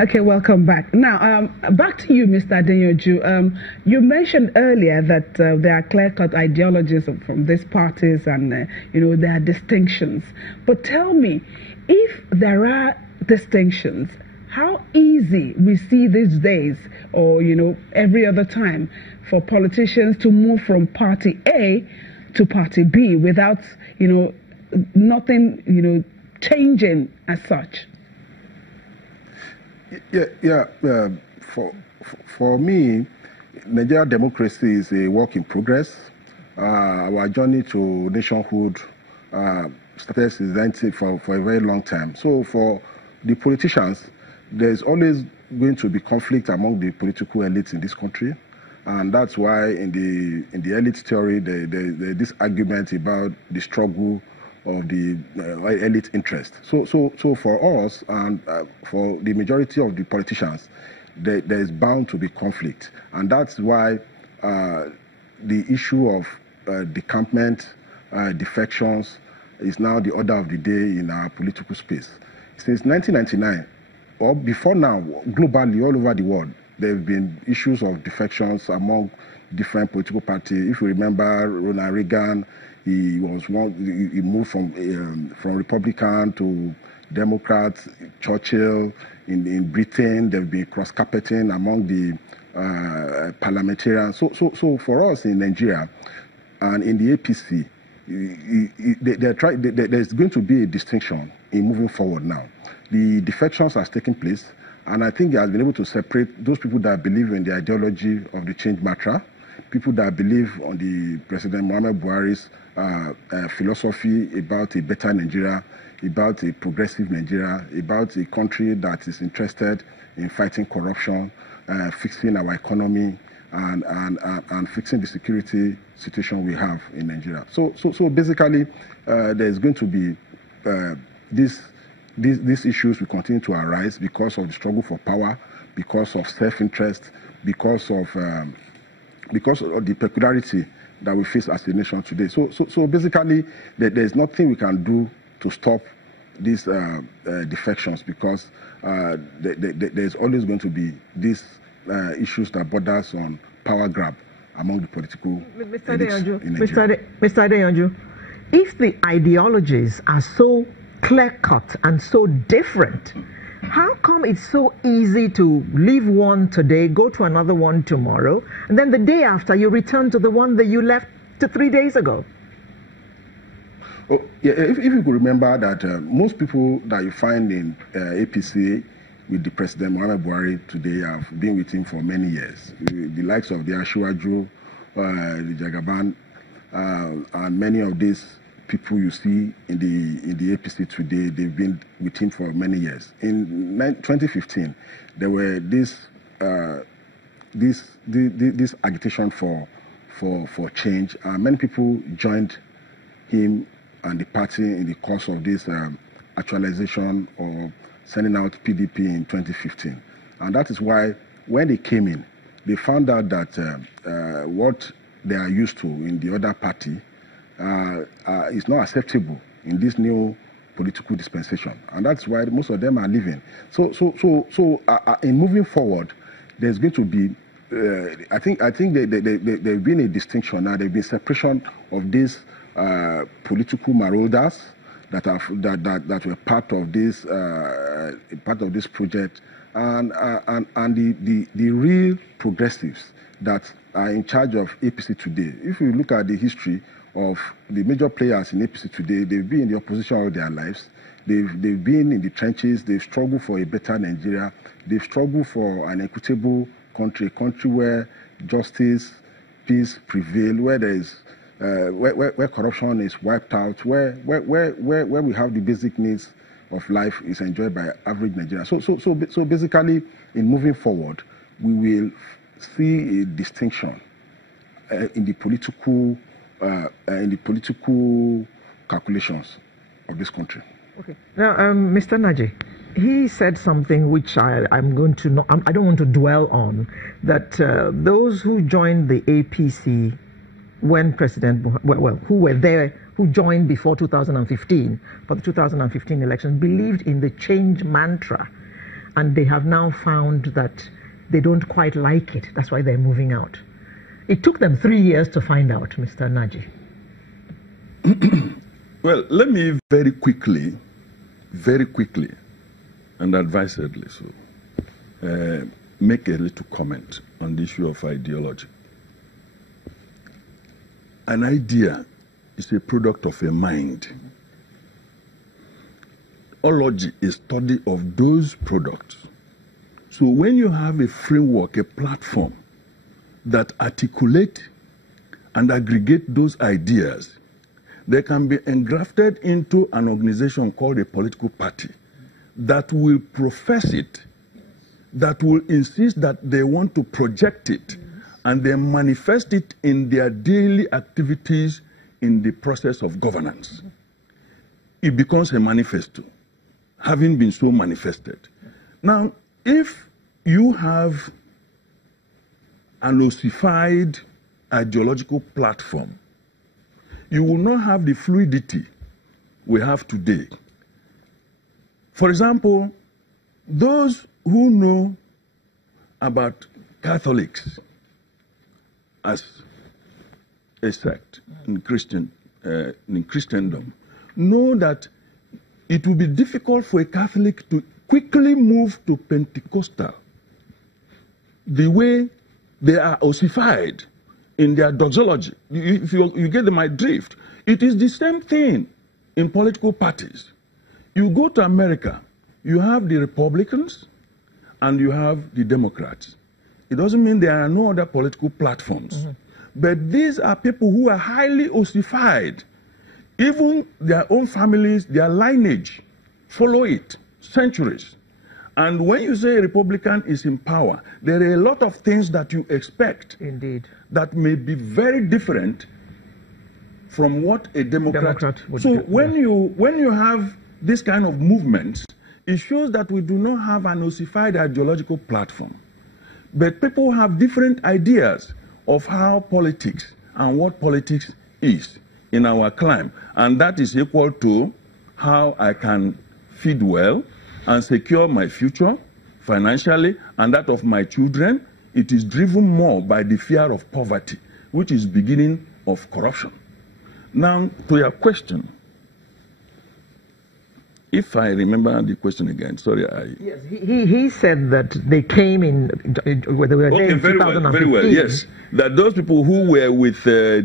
Okay, welcome back. Now, back to you, Mr. Adeyanju. You mentioned earlier that there are clear-cut ideologies from these parties and, there are distinctions. But tell me, if there are distinctions, how easy we see these days or, every other time for politicians to move from party A to party B without, nothing, changing as such? Yeah. For me, Nigerian democracy is a work in progress. Our journey to nationhood started since for a very long time. So for the politicians, there's always going to be conflict among the political elites in this country, and that's why in the elite theory, there's this argument about the struggle of the elite interest. So for us and for the majority of the politicians, there is bound to be conflict, and that's why the issue of decampment, defections is now the order of the day in our political space. Since 1999, or before now, globally, all over the world, there have been issues of defections among different political parties. If you remember, Ronald Reagan, he moved from Republican to Democrats. Churchill in Britain, there have been cross-carpeting among the parliamentarians. So for us in Nigeria and in the APC, there's going to be a distinction in moving forward now. The defections are taking place, and I think he has been able to separate those people that believe in the ideology of the change mantra, people that believe on the President Muhammad Buhari's philosophy about a better Nigeria, about a progressive Nigeria, about a country that is interested in fighting corruption, fixing our economy, and fixing the security situation we have in Nigeria. So basically, there's going to be these issues will continue to arise because of the struggle for power, because of self-interest, because of the peculiarity that we face as a nation today. So basically, there's nothing we can do to stop these defections, because there's always going to be these issues that borders on power grab among the political elites in Nigeria. Mr. Adeyanju, if the ideologies are so clear-cut and so different, how come it's so easy to leave one today, go to another one tomorrow, and then the day after you return to the one that you left 3 days ago? Oh, yeah, if you could remember that most people that you find in APC with the President Muhammad Buhari today have been with him for many years. The likes of the Ashiwaju, the Jagaban, and many of these people you see in the APC today, they've been with him for many years. In 2015, there were this agitation for change, and many people joined him and the party in the course of this actualization or sending out PDP in 2015. And that is why when they came in, they found out that what they are used to in the other party is not acceptable in this new political dispensation. And that's why most of them are leaving. So in moving forward, there's going to be, I think there's been a distinction now. There's been separation of these political marauders that were part of this project, and the real progressives that are in charge of APC today. If you look at the history of the major players in APC today, they've been in the opposition all their lives. They've been in the trenches. They've struggled for a better Nigeria. They've struggled for an equitable country, a country where justice, peace prevail, where there is where corruption is wiped out, where we have the basic needs of life is enjoyed by average Nigerians. So basically, in moving forward, we will see a distinction in the political calculations of this country. Okay. Now, Mr. Nnaji, he said something which I'm going to I don't want to dwell on, that those who joined the APC when who joined before 2015 for the 2015 elections believed in the change mantra, and they have now found that they don't quite like it. That's why they're moving out. It took them 3 years to find out, Mr. Nnaji. Well, let me very quickly, and advisedly so, make a little comment on the issue of ideology. An idea is a product of a mind. Ology is study of those products. So when you have a framework, a platform that articulate and aggregate those ideas, they can be engrafted into an organization called a political party that will profess it, that will insist that they want to project it, and they manifest it in their daily activities in the process of governance. It becomes a manifesto, having been so manifested. Now, if you have an ossified ideological platform, you will not have the fluidity we have today. For example, those who know about Catholics as a sect in Christendom know that it will be difficult for a Catholic to quickly move to Pentecostal the way they are ossified in their doxology. If you get my drift, it is the same thing in political parties. You go to America, you have the Republicans and you have the Democrats. It doesn't mean there are no other political platforms. But these are people who are highly ossified. Even their own families, their lineage, follow it centuries. And when you say a Republican is in power, there are a lot of things that you expect. Indeed. That may be very different from what a Democrat would do. So when you have this kind of movements, it shows that we do not have an ossified ideological platform. But people have different ideas of how politics and what politics is in our climate. And that is equal to how I can feed well and secure my future financially and that of my children. It is driven more by the fear of poverty, which is beginning of corruption. Now, to your question, if I remember the question again, sorry, Yes, he said that they came in, they were there in 2015. Very well, yes. That those people who were with the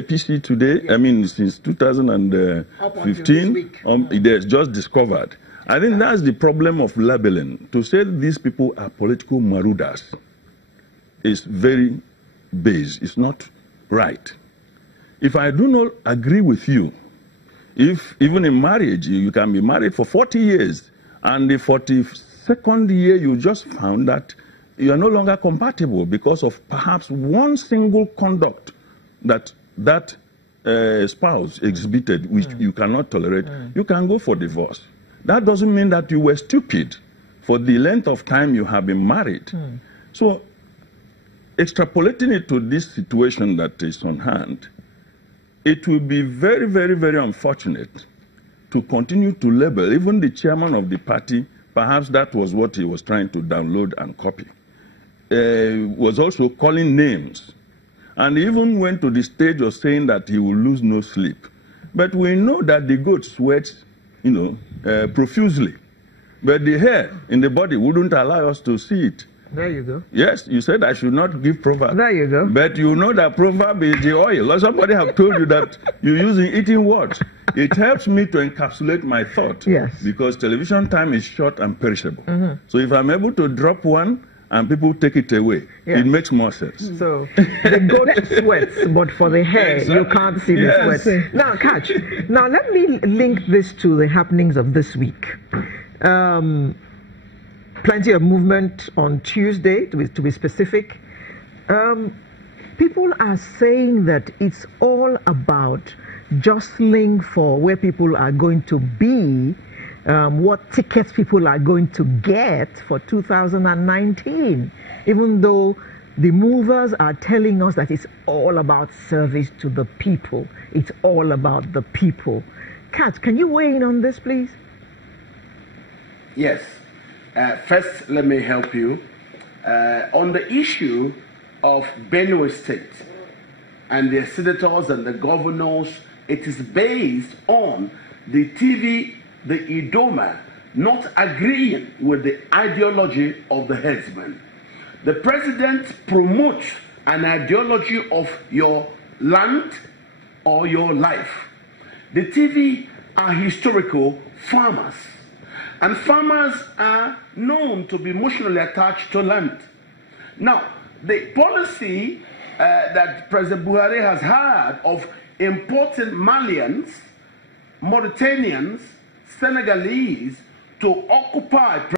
APC today, I mean, since 2015, they just discovered. I think that's the problem of labeling. To say these people are political marauders is very base. It's not right. If I do not agree with you, if even in marriage, you can be married for 40 years, and the 42nd year you just found that you are no longer compatible because of perhaps one single conduct that spouse exhibited, which you cannot tolerate, you can go for divorce. That doesn't mean that you were stupid for the length of time you have been married. So, extrapolating it to this situation that is on hand, it will be very, very, very unfortunate to continue to label. Even the chairman of the party, perhaps that was what he was trying to download and copy, was also calling names. And even went to the stage of saying that he will lose no sleep. But we know that the goat sweats, profusely. But the hair in the body wouldn't allow us to see it. There you go. Yes, you said I should not give proverb. There you go. But you know that proverb is the oil. Or somebody have told you that you're using eating what? It helps me to encapsulate my thought. Yes. Because television time is short and perishable. So if I'm able to drop one and people take it away, it makes more sense. So the goat sweats, but for the hair, you can't see the sweat. Now, catch. Now, let me link this to the happenings of this week. Plenty of movement on Tuesday, to be specific. People are saying that it's all about jostling for where people are going to be, what tickets people are going to get for 2019, even though the movers are telling us that it's all about service to the people. It's all about the people. Kat, can you weigh in on this, please? Yes. First, let me help you. On the issue of Benue State and the senators and the governors, it is based on the TV, the Idoma, not agreeing with the ideology of the headsman. The president promotes an ideology of your land or your life. The TV are historical farmers, and farmers are known to be emotionally attached to land. Now, the policy that President Buhari has had of importing Malians, Mauritanians, Senegalese to occupy